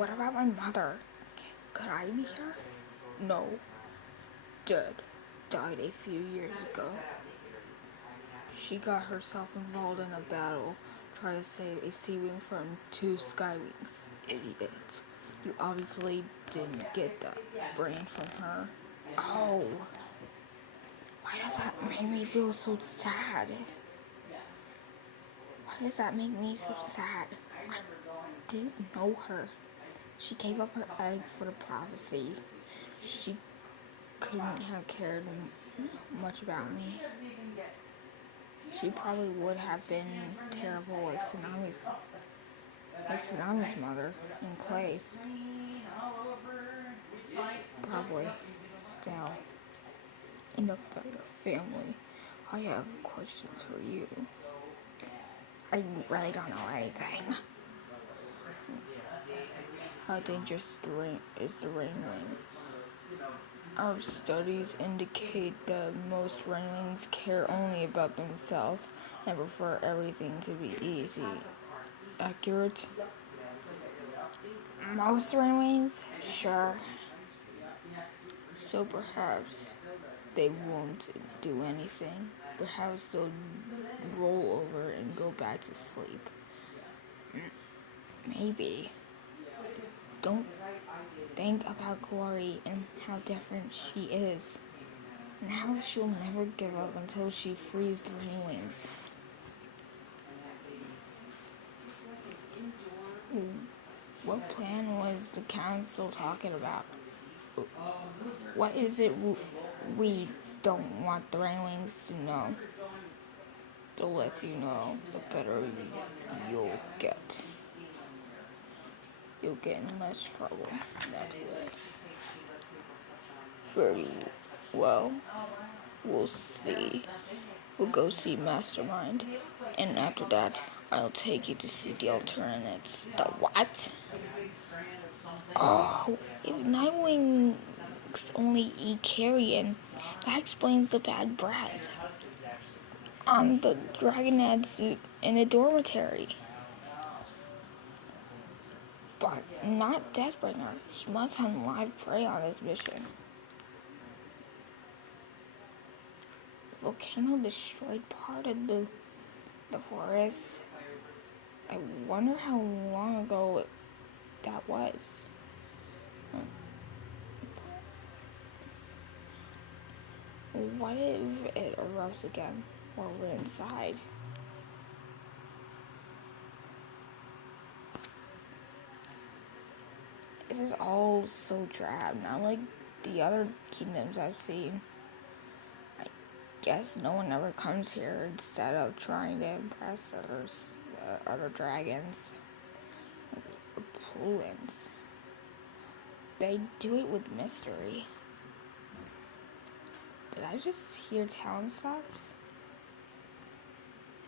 What about my mother? Could I be here? No. Dead. Died a few years ago. She got herself involved in a battle trying to save a sea wing from two skywings. Idiot. You obviously didn't get that brain from her. Oh. Why does that make me feel so sad? Why does that make me so sad? I didn't know her. She gave up her egg for the prophecy. She couldn't have cared much about me. She probably would have been terrible like Tsunami's mother in Clay's. Probably. Still. Enough about your family. I have questions for you. I really don't know anything. How dangerous is the rain wing? Our studies indicate that most rainwings care only about themselves and prefer everything to be easy. Accurate? Most rainwings? Sure. So perhaps they won't do anything. Perhaps they'll roll over and go back to sleep. Maybe. Don't think about Glory and how different she is, and how she'll never give up until she frees the rainwings. What plan was the council talking about? What is it we don't want the rainwings to know? The less you know, the better you'll get. You'll get in less trouble that way. Very well. We'll see. We'll go see Mastermind. And after that, I'll take you to see the alternates. The what? Oh, if Nightwings only eat carrion, that explains the bad breath on the Dragonad suit in the dormitory. But not Deathbringer. He must hunt live prey on his mission. The volcano destroyed part of the forest. I wonder how long ago that was. What if it erupts again while we're inside? This is all so drab, not like the other kingdoms I've seen. I guess no one ever comes here instead of trying to impress other dragons. Or Pluins. They do it with mystery. Did I just hear Talonstops?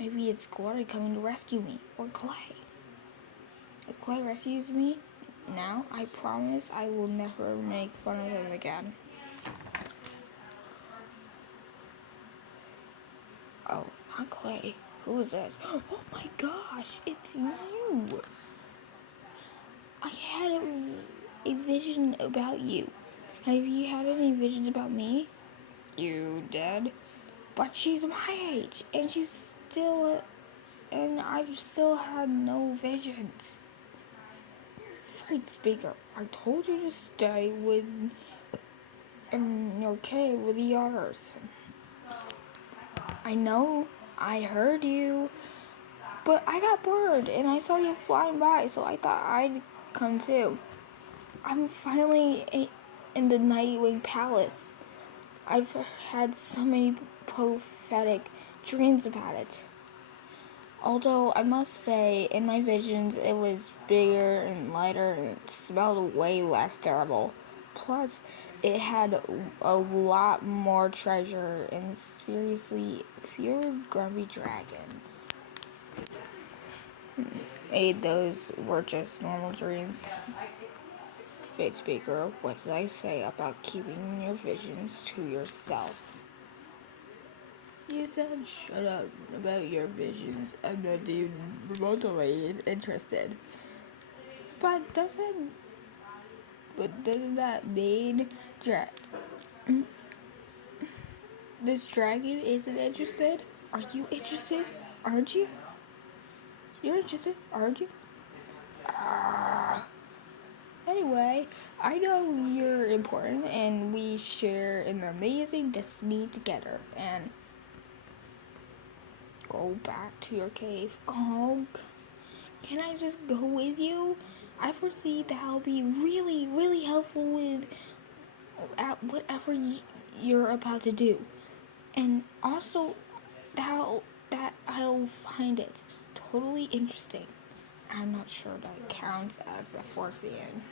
Maybe it's Glory coming to rescue me, or Clay. If Clay rescues me, now I promise I will never make fun of him again. Oh, not Clay. Who is this? Oh my gosh, it's you! I had a vision about you. Have you had any visions about me? You dead? But she's my age, and and I've still had no visions. Fatespeaker, I told you to stay in your cave with the others. I know, I heard you, but I got bored and I saw you flying by, so I thought I'd come too. I'm finally in the Nightwing Palace. I've had so many prophetic dreams about it. Although I must say, in my visions, it was bigger and lighter and it smelled way less terrible. Plus, it had a lot more treasure and seriously fewer grumpy dragons. Maybe those were just normal dreams. Fatespeaker, what did I say about keeping your visions to yourself? You said shut up about your visions. I'm not even remotely interested. But doesn't that mean this dragon isn't interested? Are you interested? Aren't you? You're interested, aren't you? Anyway, I know you're important and we share an amazing destiny together. And go back to your cave. Oh, can I just go with you? I foresee that'll be really, really helpful with at whatever you're about to do. And also, that I'll find it totally interesting. I'm not sure that counts as a foreseeing.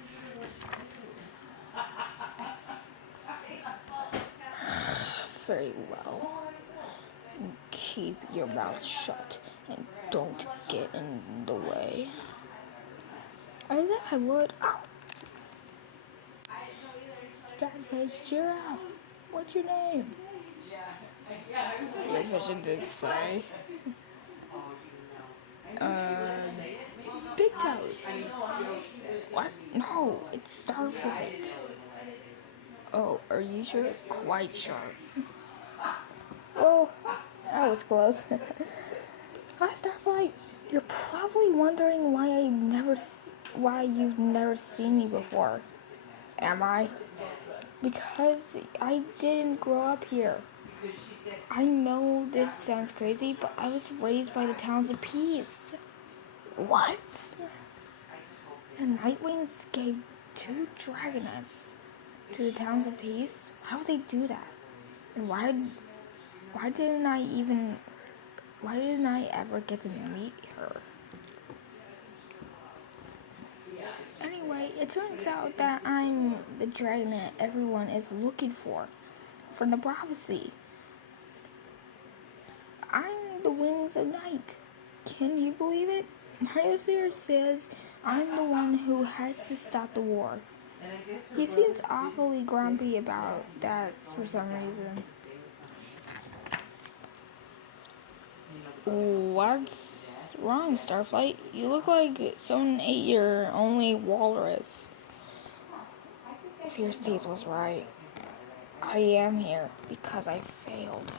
Very well. Keep your mouth shut and don't get in the way. I said I would. Sadface, cheer up. What's your name? Your vision did say. Big Toes. What? No, it's Starflight. Oh, are you sure? Quite sure. Well, that was close. Hi, Starflight. You're probably wondering why you've never seen me before. Am I? Because I didn't grow up here. I know this sounds crazy, but I was raised by the Towns of Peace. What? And Nightwings gave 2 dragonets to the Towns of Peace? How would they do that? And why didn't I ever get to meet her? Anyway, it turns out that I'm the dragonet everyone is looking for from the prophecy. I'm the Wings of Night. Can you believe it? Morrowseer says I'm the one who has to stop the war. He seems awfully grumpy about that for some reason. What's wrong, Starflight? You look like someone ate your only walrus. Fierce Teeth was right. I am here because I failed.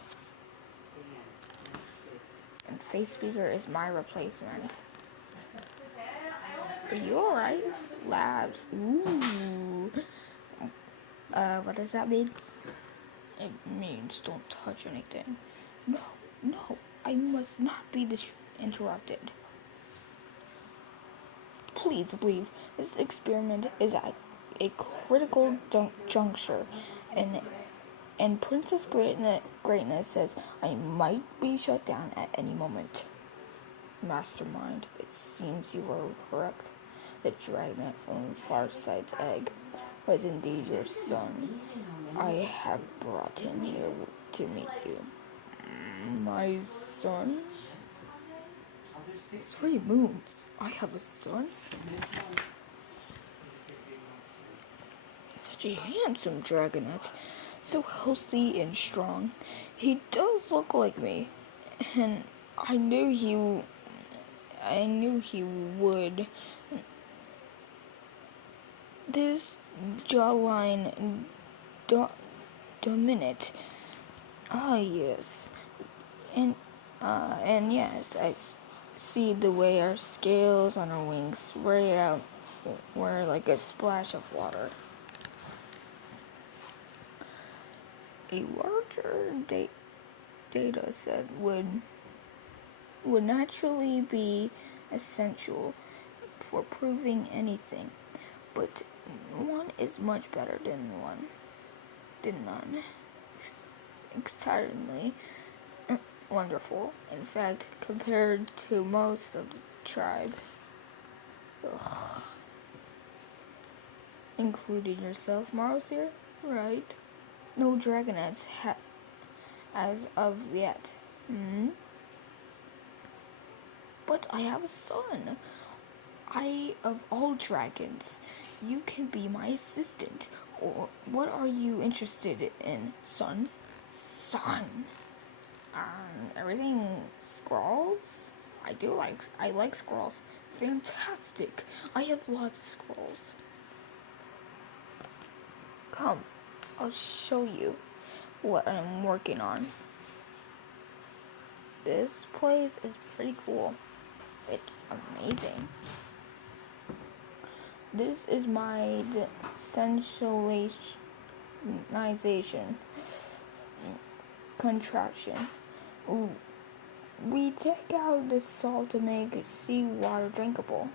And Fatespeaker is my replacement. Are you alright? Labs. Ooh. What does that mean? It means don't touch anything. No, I must not be interrupted. Please leave. This experiment is at a critical juncture, and Princess Greatness says I might be shut down at any moment. Mastermind, it seems you were correct. The dragnet from Farsight's egg was indeed your son. I have brought him here to meet you. My son? 3 moons. I have a son? Such a handsome dragonet. So healthy and strong. He does look like me. And I knew he would. This jawline dominant. Ah, yes. And yes, I see the way our scales on our wings spray out were like a splash of water. A larger data set would naturally be essential for proving anything, but one is much better than none. Excitingly wonderful. In fact, compared to most of the tribe, including yourself, Morrowseer, right? No dragonets as of yet. But I have a son. Of all dragons, you can be my assistant. Or what are you interested in, son? Son. Everything scrolls? I like scrolls. Fantastic! I have lots of scrolls. Come, I'll show you what I'm working on. This place is pretty cool. It's amazing. This is my decentralization contraption. Ooh. We take out the salt to make seawater drinkable.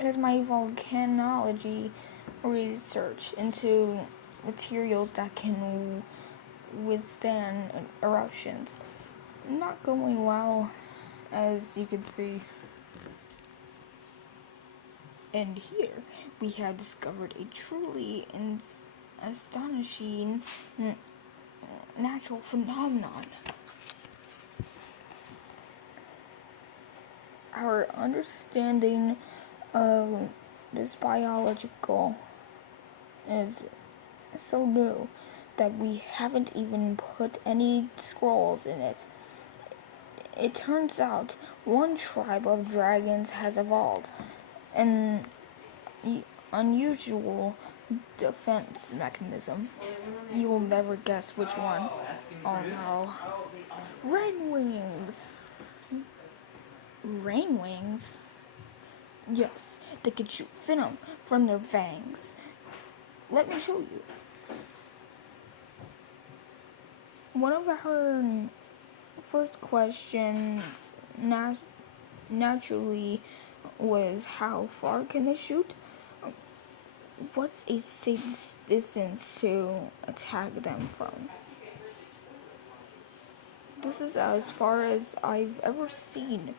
It is my volcanology research into materials that can withstand eruptions. Not going well, as you can see. And here we have discovered a truly astonishing natural phenomenon. Our understanding of this biological is so new that we haven't even put any scrolls in it. It turns out one tribe of dragons has evolved an unusual defense mechanism. You'll never guess which one. Oh no. Rain wings! Rain wings? Yes, they can shoot venom from their fangs. Let me show you. One of our first questions naturally was how far can they shoot? What's a safe distance to attack them from? This is as far as I've ever seen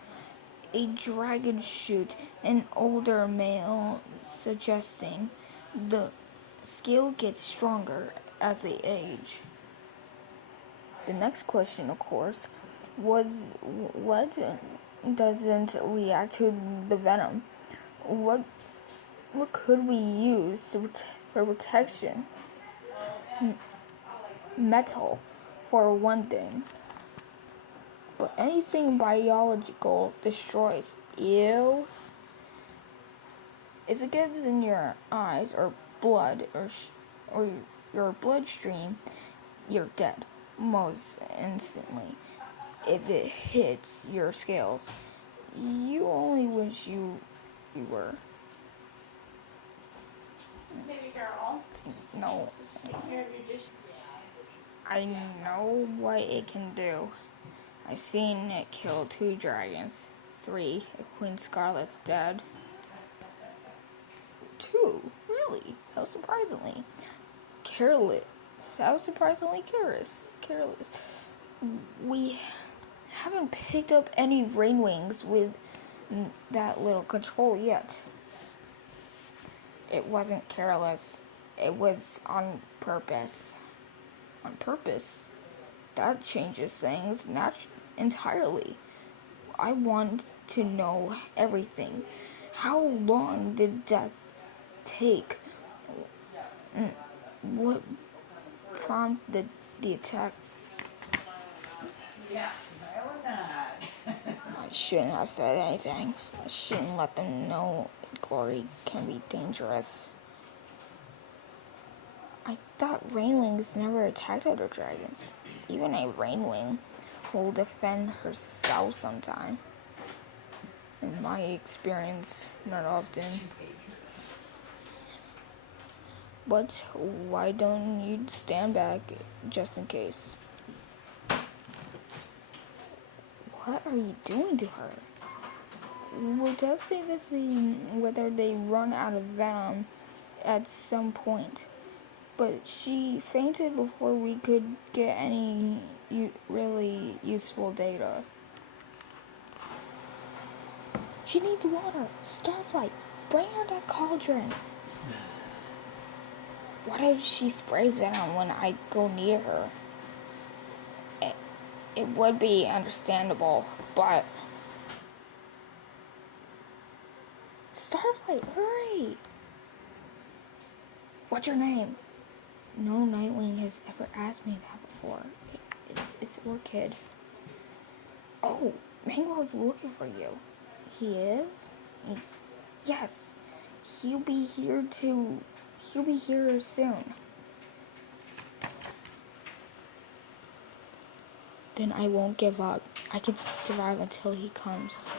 a dragon shoot an older male, suggesting the skill gets stronger as they age. The next question, of course, was what doesn't react to the venom? What could we use for protection? Metal, for one thing. But anything biological destroys. Ew. If it gets in your eyes or blood or your bloodstream, you're dead most instantly. If it hits your scales, you only wish you were. Baby girl. No. I know what it can do. I've seen it kill 2 dragons. 3, Queen Scarlet's dead. 2? Really? How surprisingly. Careless. How surprisingly careless. We haven't picked up any rain wings with that little control yet. It wasn't careless. It was on purpose. On purpose? That changes things entirely. I want to know everything. How long did that take? What prompted the attack? I shouldn't have said anything. I shouldn't let them know glory can be dangerous. I thought rainwings never attacked other dragons. Even a rainwing will defend herself sometime. In my experience, not often. But why don't you stand back just in case? What are you doing to her? We're testing to see whether they run out of venom at some point. But she fainted before we could get any really useful data. She needs water. Starflight, bring her that cauldron. What if she sprays venom when I go near her? It would be understandable, but... Starflight, hurry! What's your name? No Nightwing has ever asked me that before. It's Orchid. Oh, Mangold's looking for you. He is? Yes. He'll be here soon. Then I won't give up. I can survive until he comes.